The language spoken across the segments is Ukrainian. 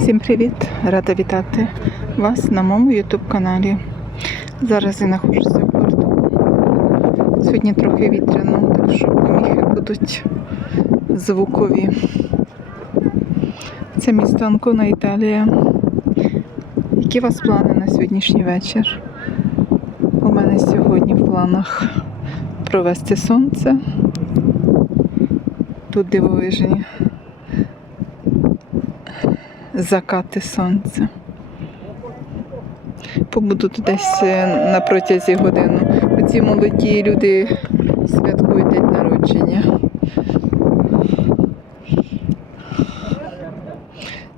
Всім привіт! Рада вітати вас на моєму YouTube каналі. Зараз я знаходжуся в порту. Сьогодні трохи вітряно, так що поміхи будуть звукові. Це місто Анкона, Італія. Які у вас плани на сьогоднішній вечір? У мене сьогодні в планах провести сонце. Тут дивовижні закати сонця. Побуду тут десь е, на протязі години. Оці молоді люди святкують день народження.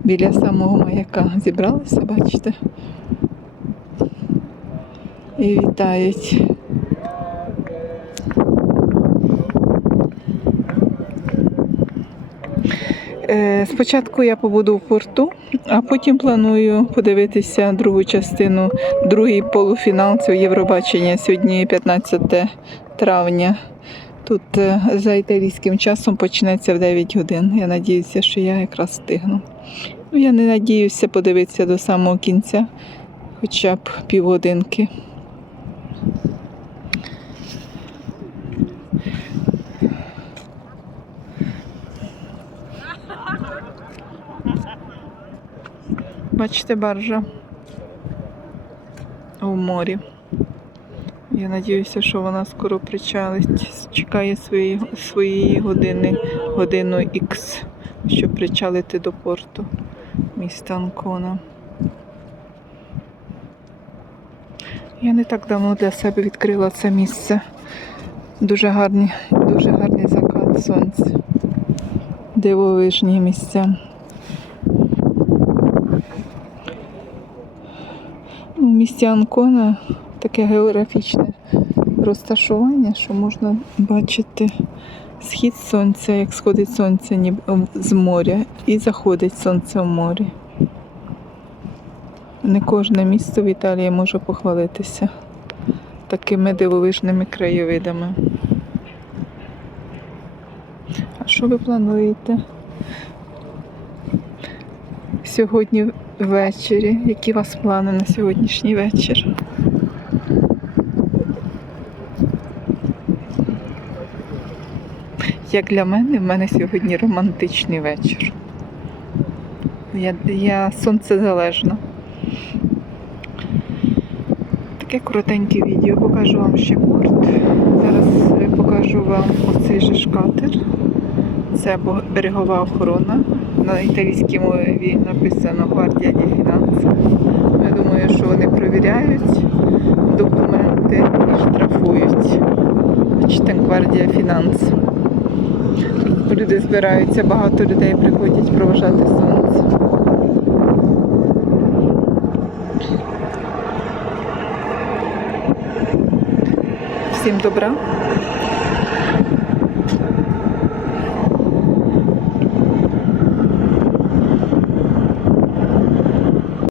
Біля самого маяка зібралися, бачите? І вітають. Спочатку я побуду в порту, а потім планую подивитися другу частину, другий полуфінал цього Євробачення. Сьогодні 15 травня. Тут е, за італійським часом почнеться в 9 годин. Я надіюся, що я якраз встигну. Ну, я не надіюся подивитися до самого кінця, хоча б півгодинки. Бачите, баржа у морі. Я надіюся, що вона скоро причалить. Чекає свої, своєї години, годину Х, щоб причалити до порту міста Анкона. Я не так давно для себе відкрила це місце. Дуже гарний, дуже гарний закат сонця. Дивовижні місця. У місті Анкона таке географічне розташування, що можна бачити схід сонця, як сходить сонце з моря, і заходить сонце в морі. Не кожне місто в Італії може похвалитися такими дивовижними краєвидами. А що ви плануєте? Сьогодні ввечері. Які у вас плани на сьогоднішній вечір? Як для мене, в мене сьогодні романтичний вечір. Я, я сонцезалежна. Таке коротеньке відео, покажу вам ще порт. Зараз е, покажу вам оцей же шкатер. Це берегова охорона. На італійській мові написано Гвардія ді Фінанси. Я думаю, що вони перевіряють документи і штрафують. Бачите, Гвардія Фінанс. Люди збираються, багато людей приходять проважати сонце. Всім добра.